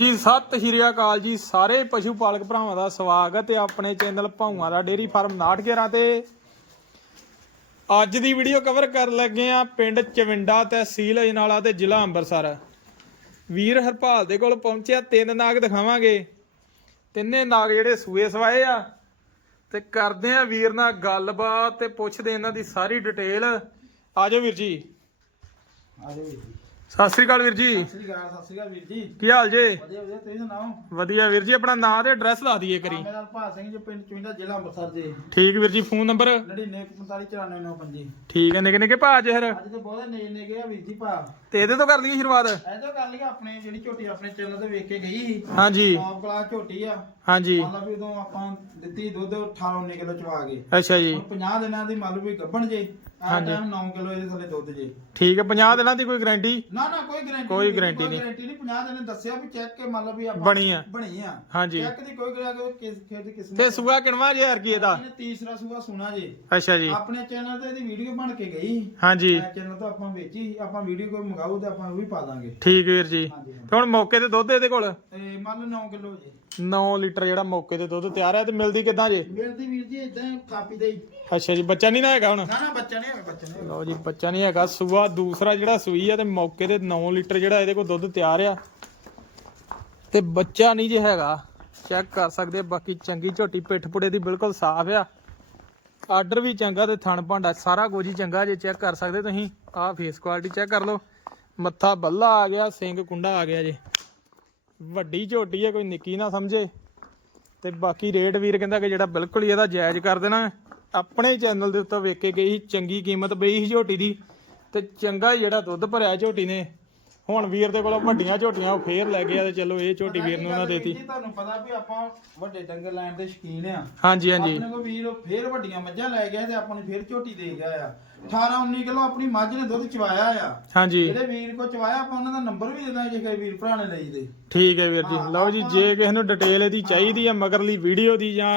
ਜੀ, ਸਤਿ ਸ਼੍ਰੀ ਅਕਾਲ ਜੀ, ਸਾਰੇ ਪਸ਼ੂ ਪਾਲਕ ਭਰਾਵਾਂ ਦਾ ਸਵਾਗਤ ਹੈ ਆਪਣੇ ਚੈਨਲ ਭਾਊਆਂ ਦਾ ਡੇਰੀ ਫਾਰਮ 911 ਤੇ। ਅੱਜ ਦੀ ਵੀਡੀਓ ਕਵਰ ਕਰਨ ਲੱਗੇ ਆ ਪਿੰਡ ਚਵਿੰਡਾ ਤਹਿਸੀਲ ਅਜਨਾਲਾ ਤੇ ਜ਼ਿਲ੍ਹਾ ਅੰਮ੍ਰਿਤਸਰ। ਵੀਰ ਹਰਪਾਲ ਦੇ ਕੋਲ ਪਹੁੰਚਿਆ, ਤਿੰਨ ਨਾਗ ਦਿਖਾਵਾਂਗੇ। ਤਿੰਨੇ ਨਾਗ ਜਿਹੜੇ ਸੂਏ ਸਵਾਏ ਆ। ਤੇ ਕਰਦੇ ਆ ਵੀਰ ਨਾਲ ਗੱਲਬਾਤ ਤੇ ਪੁੱਛਦੇ ਇਹਨਾਂ ਦੀ ਸਾਰੀ ਡਿਟੇਲ ਆਜੋ ਵੀਰ ਜੀ। ਆਜੋ ਵੀਰ ਜੀ। ਸਤਿ ਸ਼੍ਰੀ ਅਕਾਲ ਵੀਰ ਜੀ। ਸਤਿ ਸ੍ਰੀ ਅਕਾਲ ਸਤਿ ਸ੍ਰੀ ਅਕਾਲ ਵੀਰ ਜੀ। ਕੀ ਹਾਲ ਜੇ? ਵਧੀਆ ਵਧੀਆ ਤੁਸੀਂ ਸੁਣਾਓ? ਵਧੀਆ ਵੀਰ ਜੀ ਆਪਣਾ ਨਾਂ ਤੇ ਐਡਰੈਸ ਲਾ ਦਈਏ ਕਰੀ ਮੇਰਾ ਭਾਅ ਸਿੰਘ ਜੀ ਪਿੰਡ ਚੁੰਡਾ ਜ਼ਿਲ੍ਹਾ ਅੰਮ੍ਰਿਤਸਰ ਜੀ। ਠੀਕ ਵੀਰ ਜੀ ਫੋਨ ਨੰਬਰ? 9945949955 ਠੀਕ ਹੈ ਨਿੱਕੇ ਨਿੱਕੇ ਭਾ ਜੇ ਫਿਰ ਅੱਜ ਤੇ ਬਹੁਤੇ ਨੇੜੇ ਨੇਗੇ ਆ ਵੀਰ ਜੀ ਭਾ ਤੇ ਇਹਦੇ ਤੋਂ ਕਰ ਲਈਏ ਸ਼ੁਰੂਆਤ? ਐਦੋਂ ਕਰ ਲਈ ਆਪਣੇ ਜਿਹੜੀ ਝੋਟੀ ਆਪਣੇ ਚੈਨਲ ਤੇ ਵੇਖ ਕੇ ਗਈ ਸੀ। ਹਾਂਜੀ। ਟੌਪ ਕਲਾਸ ਝੋਟੀ ਆ। ਹਾਂਜੀ। ਮੰਨ ਲਓ ਵੀ ਉਦੋਂ ਆਪਾਂ ਦਿੱਤੀ ਦੁੱਧ 18 19 ਕਿਲੋ ਚਵਾ ਗਏ ਅੱਛਾ ਜੀ। ਹੁਣ 50 ਦਿਨਾਂ ਦੀ ਮੰਨ ਲਓ ਵੀ ਗੱਭਣ ਜੇ। ਹਾਂਜੀ। ਟਾਈਮ 9 ਕਿਲੋ ਇਹਦੇ ਥੱਲੇ ਦੁੱਧ ਜੇ। ਠੀਕ ਹੈ 50 ਦਿਨਾਂ ਦੀ ਕੋਈ ਗਾਰੰਟੀ ਨਾ ਨਾ ਕੋਈ ਗਾਰੰਟੀ ਕੋਈ guarantee ਨਹੀਂ। ਗਾਰੰਟੀ ਨਹੀਂ। 50 ਦਿਨ ਦੱਸਿਆ ਵੀ ਚੈੱਕ ਕੇ ਮੰਨ ਲਓ ਵੀ ਆਪਾਂ ਬਣੀ ਆ। ਬਣੀ ਆ। ਹਾਂਜੀ। ਚੈੱਕ ਦੀ ਕੋਈ ਗਾਰੰਟੀ ਕਿਸ ਖੇਡ ਦੀ ਕਿਸਮਤ ਤੇ ਸੂਆ ਕਿਣਵਾ ਜੇ ਹਰ ਕੀ ਇਹਦਾ? ਇਹਨੇ ਤੀਸਰਾ ਸੂਆ ਸੁਣਾ ਜੇ। ਅੱਛਾ ਜੀ। ਆਪਣੇ ਚੈਨਲ ਤੇ ਇਹਦੀ ਵੀਡੀਓ ਬਣ ਕੇ ਗਈ। ਹਾਂਜੀ। ਚੈਨਲ ਤੋਂ ਆਪਾਂ ਵੇਚੀ ਆਪਾਂ ਵੀਡੀਓ ਕੋਈ ਮੰਗਾਓ ਤੇ ਆਪਾਂ ਉਹ ਵੀ ਪਾ ਦਾਂਗੇ। ਠੀਕ ਵੀਰ ਜੀ। ਹਾਂਜੀ ਹਾਂਜੀ। ਤੇ ਹੁਣ ਮੌਕੇ ਤੇ ਦੁੱਧ ਇਹਦੇ ਕੋਲ? ਤੇ ਮੰਨ ਲਓ 9 ਕਿਲੋ ਜੇ। 9 ਲੀਟਰ ਜਿਹੜਾ ਮੌਕੇ ਤੇ ਦੁੱਧ ਤਿਆਰ ਹੈ ਤੇ ਮਿਲਦੀ ਕਿੱਦਾਂ ਜੇ? ਮਿਲਦੀ ਵੀਰ ਜੀ ਇਦਾਂ ਕਾਪੀ ਦੇ ਅੱਛਾ ਜੀ ਬੱਚਾ ਨਹੀਂ ਨਾ ਹੈਗਾ ਹੁਣ? ਨਾ ਨਾ ਬੱਚਾ ਨਹੀਂ ਹੈਗਾ ਬੱਚਾ ਨਹੀਂ। ਲਓ ਜੀ ਬੱਚਾ ਨਹੀਂ ਹੈਗਾ। ਸੂਆ ਦੂਸਰਾ ਜਿਹੜਾ ਸੂਈ ਆ ਤੇ ਮੌਕੇ ਤੇ 9 ਲੀਟਰ ਜਿਹੜਾ ਇਹਦੇ ਕੋਲ ਦੁੱਧ ਤਿਆਰ ਆ। ਤੇ ਬੱਚਾ ਨਹੀਂ ਜੇ ਹੈਗਾ ਚੈੱਕ ਕਰ ਸਕਦੇ। ਬਾਕੀ ਚੰਗੀ ਝੋਟੀ ਪਿੱਠ ਪੁੜੇ ਦੀ ਬਿਲਕੁਲ ਸਾਫ਼ ਆ। ਆਰਡਰ ਵੀ ਚੰਗਾ ਤੇ ਥਣ ਭਾਂਡਾ ਸਾਰਾ ਕੁਝ ਹੀ ਚੰਗਾ ਜੇ ਚੈੱਕ ਕਰ ਸਕਦੇ ਤੁਸੀਂ ਆਹ ਫੇਸ ਕੁਆਲਿਟੀ ਚੈੱਕ ਕਰ ਲਓ। ਮੱਥਾ ਬੱਲਾ ਆ ਗਿਆ ਸਿੰਗ ਕੁੰਡਾ ਆ ਗਿਆ ਜੇ। ਵੱਡੀ ਝੋਟੀ ਹੈ, ਕੋਈ ਨਿੱਕੀ ਨਾ ਸਮਝੇ। ਤੇ ਬਾਕੀ ਰੇਟ ਵੀਰ ਕਹਿੰਦਾ ਕਿ ਜਿਹੜਾ ਬਿਲਕੁਲ ਹੀ ਇਹਦਾ ਜਾਇਜ਼ ਕਰ ਦੇਣਾ ਆਪਣੇ ਚੈਨਲ ਦੇ ਉੱਤੇ ਵੇਖ ਕੇ ਗਈ ਸੀ, ਚੰਗੀ ਕੀਮਤ ਪਈ ਸੀ ਝੋਟੀ ਦੀ। ਤੇ ਚੰਗਾ ਜਿਹੜਾ ਦੁੱਧ ਭਰਿਆ ਝੋਟੀ ਨੇ ਹੁਣ ਵੀਰ ਦੇ ਕੋਲੋਂ ਵੱਡੀਆਂ ਝੋਟੀਆਂ ਉਹ ਫੇਰ ਲੈ ਗਿਆ ਤੇ ਚਲੋ ਇਹ ਝੋਟੀ ਵੀਰ ਨੂੰ ਉਹਨਾਂ ਦੇਤੀ। ਤੁਹਾਨੂੰ ਪਤਾ ਵੀ ਆਪਾਂ ਵੱਡੇ ਡੰਗਰ ਲੈਣ ਦੇ ਸ਼ਕੀਨ ਆ। ਹਾਂਜੀ ਹਾਂਜੀ। ਆਪਣੇ ਕੋਲ ਵੀਰ ਫੇਰ ਵੱਡੀਆਂ ਮੱਝਾਂ ਲੈ ਗਿਆ ਤੇ ਆਪਾਂ ਨੂੰ ਫੇਰ ਝੋਟੀ ਦੇ ਗਿਆ ਆ। 18 19 ਕਿਲੋ ਆਪਣੀ ਮੱਝ ਨੇ ਦੁੱਧ ਚਵਾਇਆ ਆ। ਹਾਂਜੀ। ਜਿਹੜੇ ਵੀਰ ਕੋ ਚਵਾਇਆ ਆਪਾਂ ਉਹਨਾਂ ਦਾ ਨੰਬਰ ਵੀ ਦੇ ਦਾਂਗੇ ਜੇ ਕੋਈ ਵੀਰ ਭਰਾ ਨੇ ਲਈ ਦੇ। ਠੀਕ ਹੈ ਵੀਰ ਜੀ। ਲਓ ਜੀ ਜੇ ਕਿਸੇ ਨੂੰ ਡਿਟੇਲ ਇਹਦੀ ਚਾਹੀਦੀ ਆ ਮਗਰਲੀ ਵੀਡੀਓ ਦੀ ਜਾਂ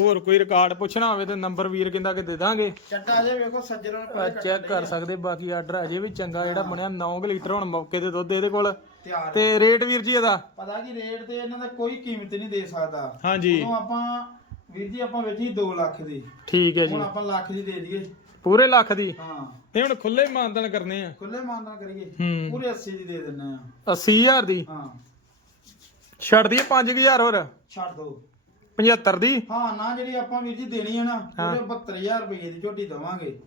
ਹੋਰ ਕੋਈ ਰਿਕਾਰਡ ਪੁੱਛਣਾ ਹੋਵੇ ਤੇ ਨੰਬਰ ਵੀਰ ਕਹਿੰਦਾ ਕਿ ਦੇ ਦਾਂਗੇ। ਚੱਟਾ ਜੇ ਵੇਖੋ ਸੱਜਰਾਂ ਨੂੰ ਚੈੱਕ ਕਰ ਸਕਦੇ ਬਾਕੀ ਆਰਡਰ ਅਜੇ ਵੀ ਚੰਗਾ ਜਿਹੜਾ ਬਣਿਆ 9 ਲੀਟਰ ਹੁਣ ਮੌਕੇ ਤੇ ਦੁੱਧ ਇਹਦੇ ਕੋਲ। ਤਿਆਰ ਤੇ ਰੇਟ ਵੀਰ ਜੀ ਇਹਦਾ? ਪਤਾ ਕੀ ਰੇਟ ਤੇ ਇਹਨਾਂ ਦਾ ਕੋਈ ਕੀਮਤ ਨਹੀਂ ਦੇ ਸਕਦਾ। ਹਾਂਜੀ। ਉਦੋਂ ਆਪਾਂ ਵੀਰ ਜੀ ਆਪਾਂ ਵੇਚੀ 2 ਲੱਖ ਦੀ। ਠੀਕ ਹੈ ਜੀ। ਹੁਣ ਆਪਾਂ ਲੱਖ ਦੀ ਦੇ ਦਈਏ। ਪੂਰੇ ਲੱਖ ਦੀ? ਹਾਂ। ਇਹ ਹੁਣ ਖੁੱਲੇ ਮਾਨਦਨ ਕਰਨੇ ਆ। ਖੁੱਲੇ ਮਾਨਦਾਨ ਕਰੀਏ। ਹੂੰ। ਪੂਰੇ 80 ਦੀ ਦੇ ਦਿੰਨੇ ਆ। 80000 ਦੀ? ਹਾਂ। ਛੱਡ ਦਈਏ 5000 ਹੋਰ। ਛੱਡ ਦੋ। 75 ਦੀ? ਹਾਂ ਨਾ ਜਿਹੜੀ ਆਪਾਂ ਵੀਰ ਜੀ ਦੇਣੀ ਹੈ ਨਾ ਪੂਰੇ 72000 ਰੁਪਏ ਦੀ ਝੋਟੀ ਦਵਾਂਗੇ।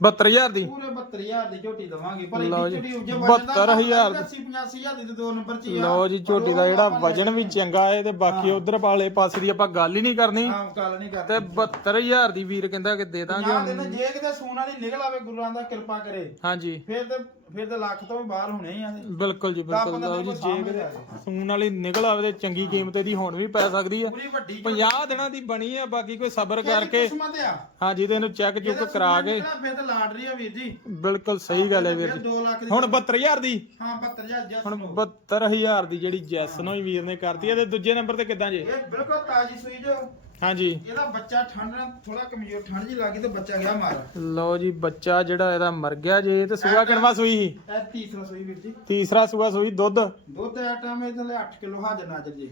72000 ਦੀ? ਪੂਰੇ 72000 ਦੀ ਝੋਟੀ ਦਵਾਂਗੇ ਪਰ ਲਓ ਇਹ ਜੀ। ਝੋਟੀ ਜੇ 72,000 80 85000 ਦੀ ਤੇ ਦੋ ਨੰਬਰ ਚ ਆ। ਲਓ ਜੀ ਝੋਟੀ ਦਾ ਜਿਹੜਾ ਵਜਨ ਵੀ ਚੰਗਾ ਹੈ ਤੇ ਬਾਕੀ ਉਧਰ ਵਾਲੇ ਪਾਸੇ ਦੀ ਆਪਾਂ ਗੱਲ ਹੀ ਨਹੀਂ ਕਰਨੀ। ਹਾਂ ਗੱਲ ਨਹੀਂ ਤੇ ਕਰਦੇ 72000 ਦੀ ਵੀਰ ਕਹਿੰਦਾ ਕਿ ਦੇ ਦਾਂਗੇ ਜਾਂ ਕਿਤੇ ਸੂਣ ਵਾਲੀ ਨਿਕਲ ਆਵੇ ਗੁਰੂਆਂ ਦਾ ਕਿਰਪਾ ਕਰੇ। ਹਾਂਜੀ। ਫਿਰ ਤੇ ਫਿਰ ਤੇ ਲੱਖ ਤੋਂ ਵੀ ਬਾਹਰ ਹੋਣੇ ਹੀ ਆ ਤੇ ਬਿਲਕੁਲ ਜੀ ਬਿਲਕੁਲ ਲਓ ਜੀ ਜੇ ਕਿਤੇ ਸੂਣ ਵਾਲੀ ਨਿਕਲ ਆਵੇ ਤੇ ਚੰਗੀ ਕੀਮਤ ਇਹਦੀ ਹੁਣ ਵੀ ਪੈ ਸਕਦੀ ਆ। ਪੂਰੀ ਵੱਡੀ 50 ਦਿਨਾਂ ਦੀ ਬਣੀ ਆ ਬਾਕੀ ਕੋਈ ਸਬਰ ਕਰਕੇ ਕਿਸਮਤ ਆ? ਤੇ ਇਹਨੂੰ ਚੈੱਕ ਚੁੱਕ ਕਰਾ ਕੇ। ਫਿਰ ਤੇ ਲਾਟਰੀ ਆ ਵੀਰ ਜੀ। ਬਿਲਕੁਲ ਸਹੀ ਗੱਲ ਹੈ ਵੀਰ ਫਿਰ ਜੀ। 2 ਲੱਖ ਦੀ ਹੁਣ 72000 ਦੀ। ਹਾਂ 72000 ਜਸ ਹੁਣ 72000 ਦੀ ਜਿਹੜੀ ਜੈਸ ਨੂੰ ਹੀ ਵੀਰ ਨੇ ਕਰਤੀ ਹੈ ਤੇ ਦੂਜੇ ਨੰਬਰ ਤੇ ਕਿੱਦਾਂ ਜੇ? ਇਹ ਬਿਲਕੁਲ ਤਾਜੀ ਸੂਈ ਜੋ। ਹਾਂਜੀ। ਇਹਦਾ ਬੱਚਾ ਠੰਡ ਨਾਲ ਥੋੜਾ ਕਮਜ਼ੋਰ ਠੰਡ ਜੀ ਲੱਗੀ ਤੇ ਬੱਚਾ ਗਿਆ ਮਾਰ। ਲਓ ਜੀ ਬੱਚਾ ਜਿਹੜਾ ਇਹਦਾ ਮਰ ਗਿਆ ਜੇ ਤੇ ਸੂਆ ਕਿਣਵਾ ਸੂਈ ਸੀ? ਇਹ ਤੀਸਰਾ ਸੂਈ ਵੀਰ ਜੀ। ਤੀਸਰਾ ਸੂਆ ਸੂਈ ਦੁੱਧ। ਦੁੱਧ ਆ ਟਾਈਮ ਇਹਦੇ ਲਈ 8 ਕਿਲੋ ਹਾਜ਼ਰ ਨਾਜ਼ਰ ਜੀ।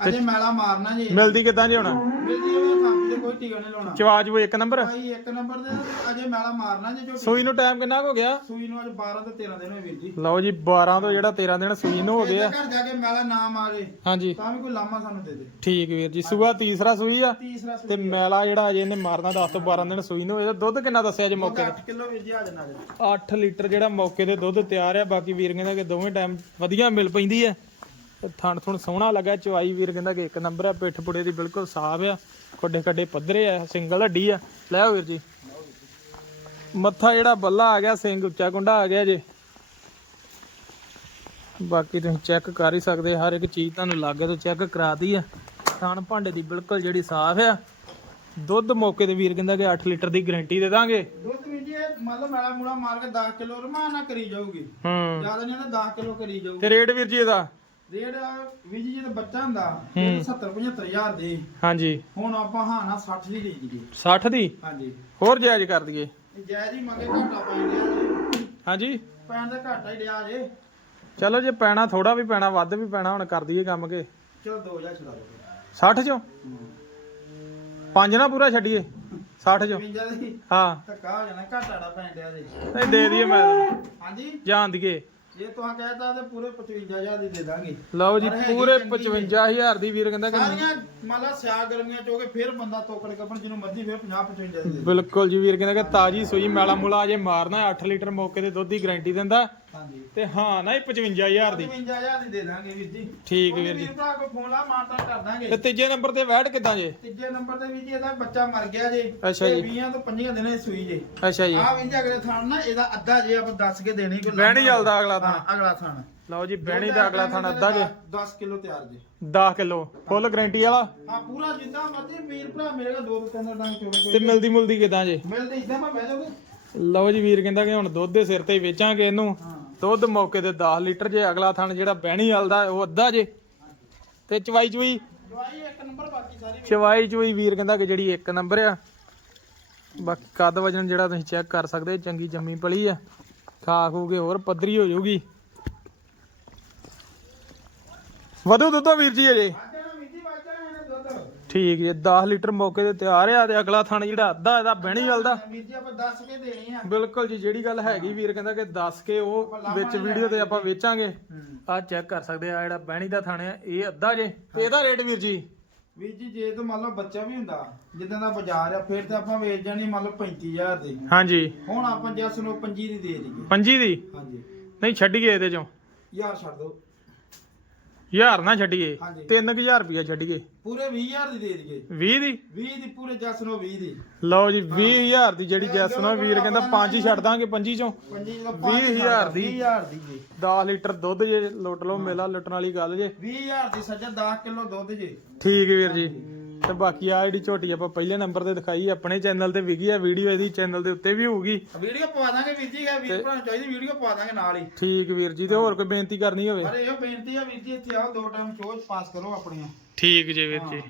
ਅਜੇ ਮੈਲਾ ਮਾਰਨਾ ਜੀ। ਮਿਲਦੀ ਕਿੱਦਾਂ ਜੀ ਹੁਣ? ਮਿਲਦੀ ਹੋਵੇ ਥਾਪੀ ਤੇ ਕੋਈ ਟੀਕਾ ਨਹੀਂ ਲਾਉਣਾ। ਚਵਾਜ ਉਹ ਇੱਕ ਨੰਬਰ? ਭਾਈ ਇੱਕ ਨੰਬਰ ਦੇ ਅਜੇ ਮੈਲਾ ਮਾਰਨਾ ਜੀ ਝੋਟੀ ਸੂਈ ਨੂੰ ਟਾਈਮ ਕਿੰਨਾ ਕੁ ਹੋ ਗਿਆ? ਸੂਈ ਨੂੰ ਅੱਜ 12 ਤੇ 13 ਦਿਨ ਹੋਏ ਵੀਰ ਜੀ। ਲਓ ਜੀ 12 ਤੋਂ ਜਿਹੜਾ 13 ਦਿਨ ਸੂਈ ਨੂੰ ਹੋ ਆ ਇਹਦੇ ਘਰ ਜਾ ਕੇ ਮੈਲਾ ਨਾ ਮਾਰੇ ਹਾਂਜੀ। ਤਾਂ ਵੀ ਕੋਈ ਲਾਮਾ ਸਾਨੂੰ ਦੇ ਦੇ। ਠੀਕ ਵੀਰ ਜੀ ਸੂਆ ਤੀਸਰਾ ਸੂਈ ਆ। ਤੀਸਰਾ ਤੇ ਮੈਲਾ ਜਿਹੜਾ ਅਜੇ ਇਹਨੇ ਮਾਰਨਾ 10 ਤੋਂ 12 ਦਿਨ ਸੂਈ ਨੂੰ ਇਹਦਾ ਦੁੱਧ ਕਿੰਨਾ ਦੱਸਿਆ ਜੇ ਮੌਕੇ 8 ਕਿਲੋ ਵੀਰ ਜੀ ਨਾਜ਼ਰ ਤੇ 8 ਲੀਟਰ ਜਿਹੜਾ ਮੌਕੇ ਤੇ ਦੁੱਧ ਤਿਆਰ ਆ ਬਾਕੀ ਵੀਰ ਕਹਿੰਦਾ ਕਿ ਦੋਵੇਂ ਟਾਈਮ ਵਧੀਆ ਮਿਲ ਪੈਂਦੀ ਆ। ਥਣ ਥੁਣ ਸੋਹਣਾ ਲੱਗਾ ਚਵਾਈ ਵੀਰ ਕਹਿੰਦਾ ਕਿ ਇੱਕ ਨੰਬਰ ਆ ਪਿੱਠ ਪੁੜੇ ਦੀ ਬਿਲਕੁਲ ਸਾਫ਼ ਆ ਖੱਡੇ ਖੱਡੇ ਪੱਧਰੇ ਆ ਸਿੰਗਲ ਹੱਡੀ ਆ। ਲੈ ਵੀਰ ਜੀ। ਮੱਥਾ ਜਿਹੜਾ ਬੱਲਾ ਆ ਗਿਆ ਸਿੰਘ ਉੱਚਾ ਕੁੰਡਾ ਆ ਗਿਆ ਜੇ। ਬਾਕੀ ਤੁਸੀਂ ਚੈੱਕ ਕਰ ਹੀ ਸਕਦੇ ਹਰ ਇੱਕ ਚੀਜ਼ ਤੁਹਾਨੂੰ ਲਾਗੇ ਤੋਂ ਚੈੱਕ ਕਰਾਤੀ ਆ। ਥਣ ਭਾਂਡੇ ਦੀ ਬਿਲਕੁਲ ਜਿਹੜੀ ਸਾਫ਼ ਆ। ਦੁੱਧ ਮੌਕੇ ਤੇ ਵੀਰ ਕਹਿੰਦਾ ਕਿ 8 ਲੀਟਰ ਦੀ ਗਾਰੰਟੀ ਦੇ ਦਾਂਗੇ। ਦੁੱਧ ਵੀਰ ਜੀ ਇਹ ਲਓ ਮੈਲਾ ਮੂਲਾ ਮਾਰ ਕੇ 10 ਕਿਲੋ ਰਮਾਨ ਨਾ ਕਰੀ ਜਾਊਗੀ। ਹੂੰ। ਜ਼ਿਆਦਾ ਨਹੀਂ ਤਾਂ 10 ਕਿਲੋ ਕਰੀ ਜਾਊਗੀ। ਤੇ ਰੇਟ ਵੀਰ ਜੀ ਇਹਦਾ? ਰੇਟ ਵੀਰ ਜੀ ਜੇ ਬੱਚਾ ਹੁੰਦਾ ਇਹ 70 75000 ਦੇ। ਹਾਂਜੀ। ਹੁਣ ਆਪਾਂ ਹਾਂ ਨਾ 60 ਦੀ ਦੇ ਦਈਏ। 60 ਦੀ? ਹਾਂਜੀ। ਹੋਰ ਜਾਇਜ਼ ਕਰ ਦਈਏ। ਇਹ ਜਾਇਜ਼ ਹੀ ਮੰਗੇ ਘਾਟਾ ਪੈਣ ਡਿਆ ਜੇ। ਹਾਂਜੀ। ਪੈਣ ਦਾ ਘਾਟਾ ਹੀ ਡਿਆ ਜੇ। ਚਲੋ ਜੇ ਪੈਣਾ ਥੋੜਾ ਵੀ ਪੈਣਾ ਵੱਧ ਵੀ ਪੈਣਾ ਹੁਣ ਕਰ ਦਈਏ ਕੰਮ ਕੇ। ਚਲੋ 2000 ਛੜਾ ਦੋ 60 ਚੋਂ? ਪੰਜ ਨਾ ਪੂਰਾ ਛੱਡੀਏ। 60 ਚੋਂ? 55 ਦੀ। ਹਾਂ। ਧੱਕਾ ਹੋ ਜਾਣਾ ਘਾਟਾੜਾ ਪੈਣ ਡਿਆ ਜੀ। ਨਹੀਂ ਦੇ ਦਈਏ ਮੈਂ ਹਾਂਜੀ। ਜਾਣ ਦਈਏ। ਜੇ ਤੁਹਾਂ ਕਹਿਤਾ ਤੇ ਪੂਰੇ 55000 ਦੀ ਦੇ ਦਾਂਗੇ। ਲਓ ਜੀ ਪਰ ਹੈਗੀ ਪੂਰੇ ਚੰਗੀ 55000 ਦੀ ਵੀਰ ਕਹਿੰਦਾ ਕਿ ਸਾਰੀਆਂ ਮੰਨ ਲਾ ਸਿਆ ਗਰਮੀਆਂ ਚੋਗੇ ਫਿਰ ਬੰਦਾ ਤੋਕੜ ਕੱਪਣ ਜਿਹਨੂੰ ਮਰਜ਼ੀ ਫਿਰ 50 55 ਦੀ ਦੇ। ਬਿਲਕੁਲ ਜੀ ਵੀਰ ਕਹਿੰਦਾ ਕਿ ਤਾਜੀ ਸੂਈ ਮੈਲਾ ਮੁਲਾ ਜੇ ਮਾਰਨਾ 8 ਲੀਟਰ ਮੌਕੇ ਤੇ ਦੁੱਧ ਦੀ ਗਾਰੰਟੀ ਦਿੰਦਾ। ਹਾਂਜੀ। ਤੇ ਹਾਂ ਨਾ ਹੀ 55000 ਦੀ। 55000 ਦੀ ਦੇ ਦਾਂਗੇ ਵੀਰ ਜੀ। ਠੀਕ ਵੀਰ ਜੀ। ਭਰਾ ਕੋਈ ਫੋਨ ਲਾ ਮਾਰਤਾ ਕਰ ਦਾਂਗੇ। ਤੇ ਤੀਜੇ ਨੰਬਰ ਤੇ ਵੈਟ ਕਿਦਾਂ ਜੇ? ਤੀਜੇ ਨੰਬਰ ਤੇ ਵੀਰ ਜੀ ਇਹਦਾ ਬੱਚਾ ਮਰ ਗਿਆ ਜੇ। ਅੱਛਾ ਜੀ। 20 ਤੋਂ 25 ਦਿਨਾਂ ਦੀ ਸੂਈ ਜੇ। ਅੱਛਾ ਜੀ। ਆ ਵੀਰ ਜੀ ਅਗਲੇ ਥਾਣ ਨਾ ਇਹਦਾ ਅੱਧਾ ਜੇ ਆਪਾਂ ਦੱਸ ਕੇ ਦੇਣੀ ਕੋਈ ਬਹਿਣੀ ਚੱਲਦਾ ਅਗਲਾ ਥਾਣ। ਅਗਲਾ ਥਾਣ। ਲਓ ਜੀ ਬਹਿਣੀ ਦਾ ਅਗਲਾ ਥਾਣ ਅੱਧਾ ਜੇ। 10 ਕਿਲੋ ਤਿਆਰ ਜੇ। 10 ਕਿਲੋ ਫੁੱਲ ਗਾਰੰਟੀ ਵਾਲਾ? ਹਾਂ ਪੂਰਾ ਜਿੱਦਾਂ ਮਰਜ਼ੀ ਵੀਰ ਭਰਾ ਮੇਰੇ ਕੋਲ ਦੋ ਦੋ ਤਿੰਨ ਡੰਗ ਚੋਵੇ ਤੇ ਮਿਲਦੀ ਮੁਲਦੀ ਕਿਦਾਂ ਜੇ? ਮਿਲਦੇ ਇਦਾਂ ਮੈਂ ਬਹਿ ਜਾਓਗੇ ਲਓ ਜੀ ਵੀਰ ਕਹਿੰਦਾ ਕਿ ਹੁਣ ਦੁੱਧ ਦੇ ਸਿਰ ਤੇ ਵੇਚਾਂਗੇ ਇਹਨੂੰ। ਦੁੱਧ ਮੌਕੇ ਤੇ 10 ਲੀਟਰ ਜੇ ਅਗਲਾ ਥਣ ਜਿਹੜਾ ਬਹਿਣੀ ਵਾਲਦਾ ਉਹ ਅੱਧਾ ਜੇ। ਤੇ ਚਵਾਈ ਚਵਾਈ ਇੱਕ ਨੰਬਰ ਬਾਕੀ ਸਾਰੀ ਚਵਾਈ ਚੁਈ ਵੀਰ ਕਹਿੰਦਾ ਕਿ ਜਿਹੜੀ ਇੱਕ ਨੰਬਰ ਆ। ਬਾਕੀ ਕੱਦ ਵਜਨ ਜਿਹੜਾ ਤੁਸੀਂ ਚੈੱਕ ਕਰ ਸਕਦੇ, ਚੰਗੀ ਜੰਮੀ ਪਲੀ ਆ। ਖਾ ਖੂ ਕੇ ਹੋਰ ਪੱਧਰੀ ਹੋ ਜਾਊਗੀ। ਵਧੂ ਦੁੱਧੋ ਵੀਰ ਜੀ ਅਜੇ ਆਜਾ ਨਾ ਵੀਰ ਜੀ ਬਾਜਾ ਇਹਨੇ ਦੁੱਧ ਠੀਕ ਜੀ 10 ਲੀਟਰ ਮੌਕੇ ਤੇ ਤਿਆਰ ਆ ਤੇ ਅਗਲਾ ਥਣ ਜਿਹੜਾ ਅੱਧਾ ਇਹਦਾ ਬਹਿਣੀ ਵਾਲਦਾ ਵੀਰ ਜੀ ਆਪਾਂ ਦੱਸ ਕੇ ਦੇਣੀ ਆ। ਬਿਲਕੁਲ ਜੀ ਜਿਹੜੀ ਗੱਲ ਹੈਗੀ ਵੀਰ ਕਹਿੰਦਾ ਕਿ ਦੱਸ ਕੇ ਉਹ ਵਿੱਚ ਵੀਡੀਓ ਤੇ ਆਪਾਂ ਵੇਚਾਂਗੇ। ਆ ਚੈੱਕ ਕਰ ਸਕਦੇ ਆ ਜਿਹੜਾ ਬਹਿਣੀ ਦਾ ਥਣ ਆ ਇਹ ਅੱਧਾ ਜੇ। ਤੇ ਇਹਦਾ ਰੇਟ ਵੀਰ ਜੀ? ਵੀਰ ਜੀ ਜੇ ਤਾਂ ਮੰਨ ਲਓ ਬੱਚਾ ਵੀ ਹੁੰਦਾ ਜਿੱਦਾਂ ਦਾ ਬਾਜ਼ਾਰ ਆ ਫਿਰ ਤਾਂ ਆਪਾਂ ਵੇਚ ਜਾਣੀ ਮੰਨ ਲਓ 35000 ਦੀ। ਹਾਂਜੀ। ਹੁਣ ਆਪਾਂ ਜਸ ਨੂੰ 25 ਦੀ ਦੇ ਦਈਏ। ਪੰਜੀ ਦੀ? ਹਾਂਜੀ। ਨਹੀਂ ਛੱਡੀਏ ਇਹਦੇ ਚੋਂ। ਯਾਰ ਛੱਡ ਦੋ। ਹਜ਼ਾਰ ਨਾ ਛੱਡੀਏ। ਹਾਂਜੀ। 3000 ਰੁਪਇਆ ਛੱਡੀਏ। ਪੂਰੇ 20000 ਦੀ ਦੇ ਦਈਏ। 20 ਦੀ? 20 ਦੀ ਪੂਰੇ ਜਸ ਨੂੰ 20 ਦੀ। ਲਓ ਜੀ 20000 ਦੀ ਜਿਹੜੀ ਜੈਸ ਨਾ ਵੀਰ ਕਹਿੰਦਾ ਪੰਜ ਹੀ ਛੱਡ ਦਾਂਗੇ ਪੰਜੀ ਚੋਂ। ਪੰਜੀ ਜਦੋਂ 20000 ਦੀ। 20000 ਦੀ ਜੀ। 10 ਲੀਟਰ ਦੁੱਧ ਜੇ ਲੁੱਟ ਲਓ ਮੇਲਾ ਲੁੱਟਣ ਵਾਲੀ ਗੱਲ ਜੇ। 20000 ਦੀ ਸੱਜਾ 10 ਕਿਲੋ ਦੁੱਧ ਜੀ। ਠੀਕ ਵੀਰ ਜੀ। ਤੇ ਬਾਕੀ ਆ ਜਿਹੜੀ ਝੋਟੀ ਆਪਾਂ ਪਹਿਲੇ ਨੰਬਰ ਤੇ ਦਿਖਾਈ ਆਪਣੇ ਚੈਨਲ ਤੇ ਵਿਕੀ ਆ ਵੀਡੀਓ ਇਹਦੀ ਚੈਨਲ ਦੇ ਉੱਤੇ ਵੀ ਹੋਊਗੀ। ਵੀਡੀਓ ਪਵਾ ਦਾਂਗੇ ਵੀਰ ਜੀ ਵੀਰ ਭਰਾ ਨੂੰ ਚਾਹੀਦੀ ਵੀਡੀਓ ਪਵਾ ਦਾਂਗੇ ਨਾਲ ਹੀ। ਠੀਕ ਵੀਰ ਜੀ ਤੇ ਹੋਰ ਕੋਈ ਬੇਨਤੀ ਕਰਨੀ ਹੋਵੇ? ਪਰ ਇਹੋ ਬੇਨਤੀ ਆ ਵੀਰ ਜੀ ਇੱਥੇ ਆਓ ਦੋ ਟਾਈਮ ਚੋਜ ਪਾਸ ਕਰੋ ਆਪਣੀਆਂ। ਠੀਕ ਜੀ ਵੀਰ ਜੀ।